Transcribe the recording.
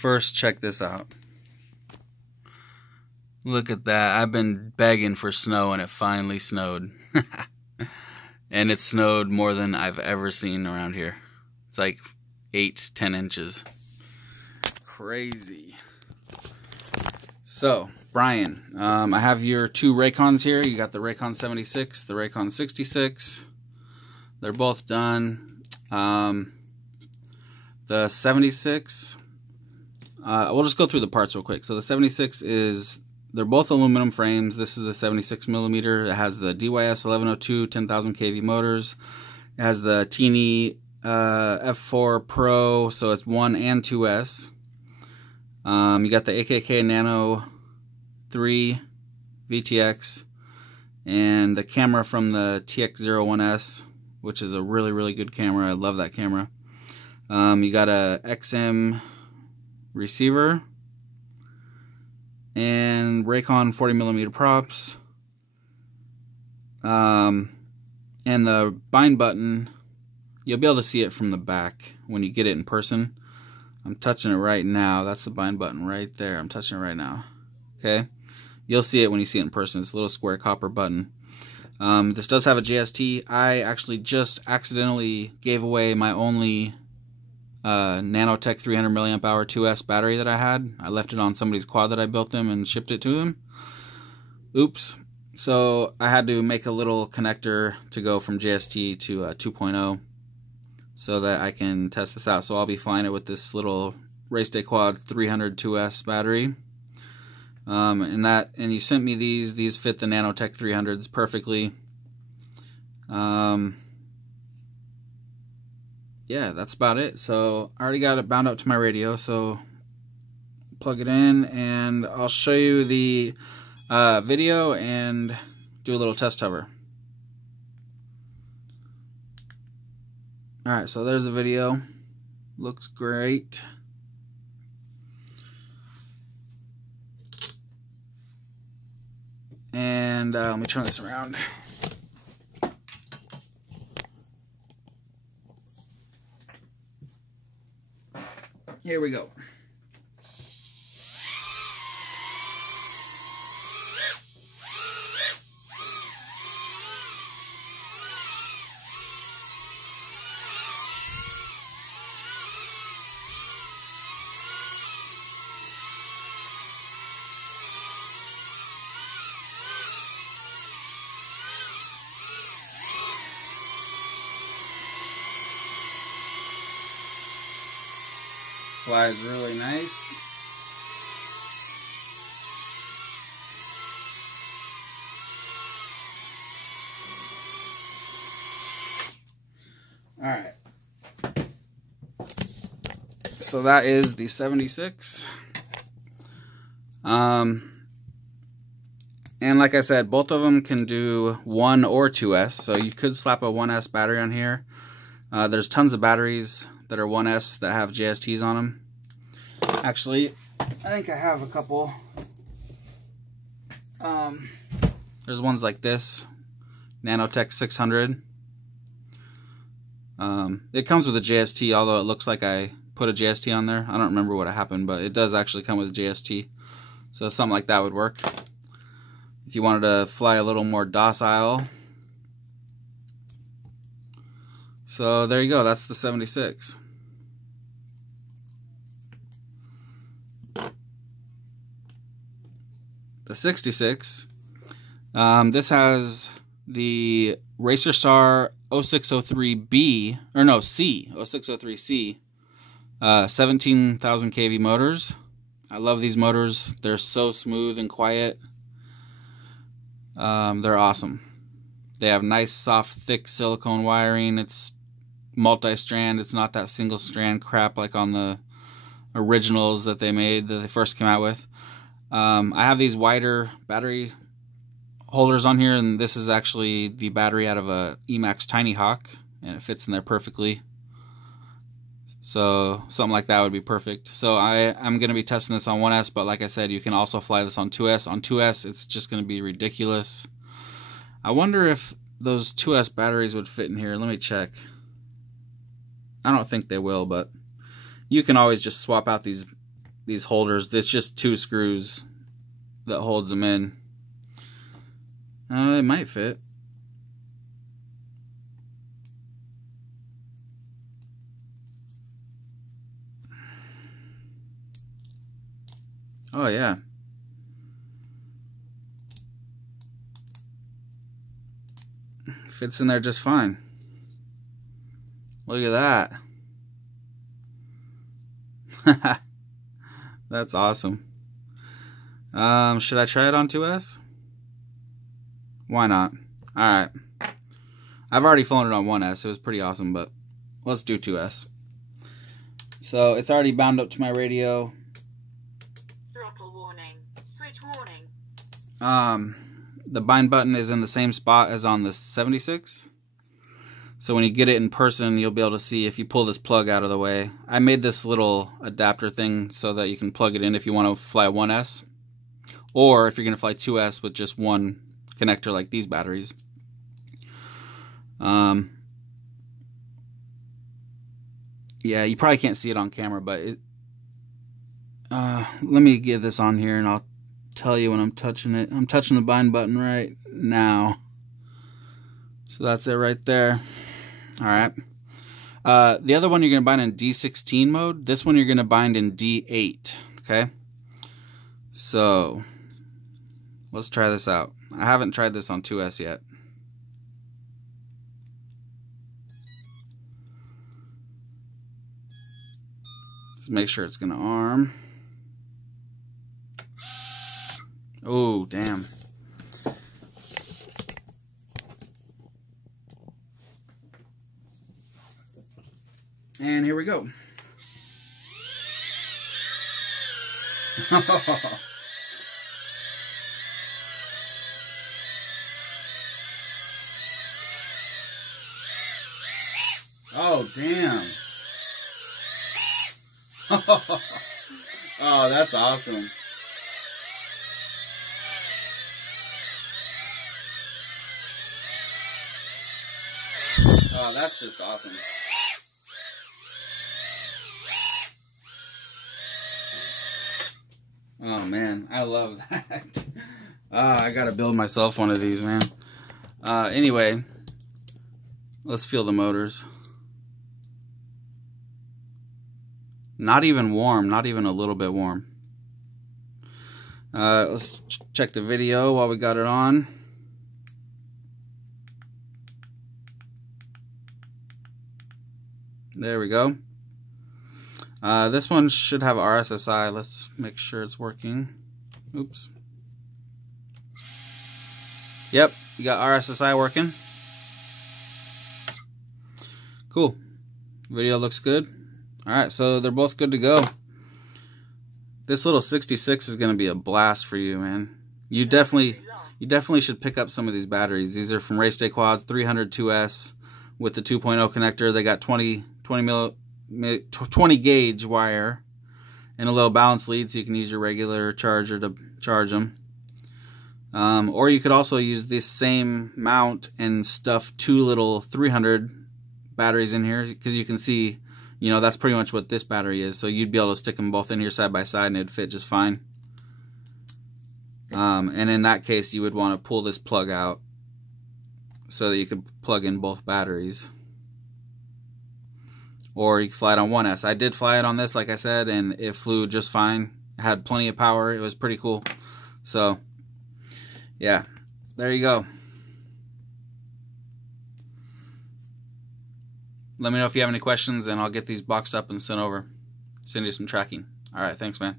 First, check this out. Look at that. I've been begging for snow and it finally snowed. And it snowed more than I've ever seen around here. It's like 8-10 inches. Crazy. So, Brian, I have your two Rakons here. You got the Rakon 76, the Rakon 66. They're both done. The 76, we'll just go through the parts real quick. So the 76 is, they're both aluminum frames. This is the 76 millimeter. It has the DYS 1102 10,000 kV motors. It has the teeny F4 Pro, so it's 1 and 2S. You got the AKK Nano 3 VTX and the camera from the TX01S, which is a really, really good camera. I love that camera. You got a XM receiver and Rakon 40mm props. And the bind button, you'll be able to see it from the back when you get it in person. I'm touching it right now. That's the bind button right there. I'm touching it right now. Okay? You'll see it when you see it in person. It's a little square copper button. This does have a JST. I actually just accidentally gave away my only Nanotech 300 milliamp hour 2S battery that I had. I left it on somebody's quad that I built them and shipped it to them. Oops. So I had to make a little connector to go from JST to 2.0 so that I can test this out. So I'll be flying it with this little Race Day Quad 300 2S battery. And you sent me these fit the Nanotech 300s perfectly. Yeah, that's about it. So I already got it bound up to my radio, so plug it in and I'll show you the video and do a little test hover. Alright, so there's the video. Looks great. And let me turn this around. Here we go. Flies really nice. All right. So that is the 76. And like I said, both of them can do 1 or 2S. So you could slap a 1S battery on here. There's tons of batteries that are 1S that have JSTs on them. Actually, I think I have a couple. There's ones like this, Nanotech 600. It comes with a JST, although it looks like I put a JST on there. I don't remember what happened, but it does actually come with a JST. So something like that would work. If you wanted to fly a little more docile. So there you go, that's the 76. The 66, this has the Racer Star 0603B, or no, C, 0603C, 17,000 kV motors. I love these motors. They're so smooth and quiet. They're awesome. They have nice, soft, thick silicone wiring. It's multi-strand. It's not that single strand crap like on the originals that they made, that they first came out with. I have these wider battery holders on here, and this is actually the battery out of a Emax Tiny Hawk, and it fits in there perfectly. So something like that would be perfect. So I'm going to be testing this on 1S, but like I said, you can also fly this on 2S. On 2S, it's just going to be ridiculous. I wonder if those 2S batteries would fit in here. Let me check. I don't think they will, but you can always just swap out these these holders. It's just 2 screws that holds them in. It might fit. Oh yeah. Fits in there just fine. Look at that. That's awesome. Should I try it on 2S? Why not? Alright. I've already flown it on 1S. It was pretty awesome, but let's do 2S. So it's already bound up to my radio. Throttle warning. Switch warning. The bind button is in the same spot as on the 76. So when you get it in person, you'll be able to see if you pull this plug out of the way. I made this little adapter thing so that you can plug it in if you want to fly 1S. Or if you're going to fly 2S with just one connector like these batteries. Yeah, you probably can't see it on camera, but let me get this on here and I'll tell you when I'm touching it. I'm touching the bind button right now. So that's it right there. Alright. The other one you're going to bind in D16 mode. This one you're going to bind in D8. Okay? So, let's try this out. I haven't tried this on 2S yet. Let's make sure it's going to arm. Oh, damn. And here we go. Oh, damn. Oh, that's awesome. Oh, that's just awesome. Oh man, I love that. I gotta build myself one of these, man. Anyway, let's feel the motors. Not even warm, not even a little bit warm. Let's check the video while we got it on. There we go. This one should have RSSI. Let's make sure it's working. Oops. Yep, you got RSSI working. Cool. Video looks good. Alright, so they're both good to go. This little 66 is going to be a blast for you, man. You definitely should pick up some of these batteries. These are from Race Day Quads, 302S with the 2.0 connector. They got 20 gauge wire and a little balance lead, so you can use your regular charger to charge them. Or you could also use this same mount and stuff 2 little 300 batteries in here, because you can see, you know, that's pretty much what this battery is. So you'd be able to stick them both in here side by side and it'd fit just fine. And in that case, you would want to pull this plug out so that you could plug in both batteries. Or you can fly it on 1S. I did fly it on this, like I said, and it flew just fine. It had plenty of power. It was pretty cool. So, yeah, there you go. Let me know if you have any questions, and I'll get these boxed up and sent over. Send you some tracking. All right, thanks, man.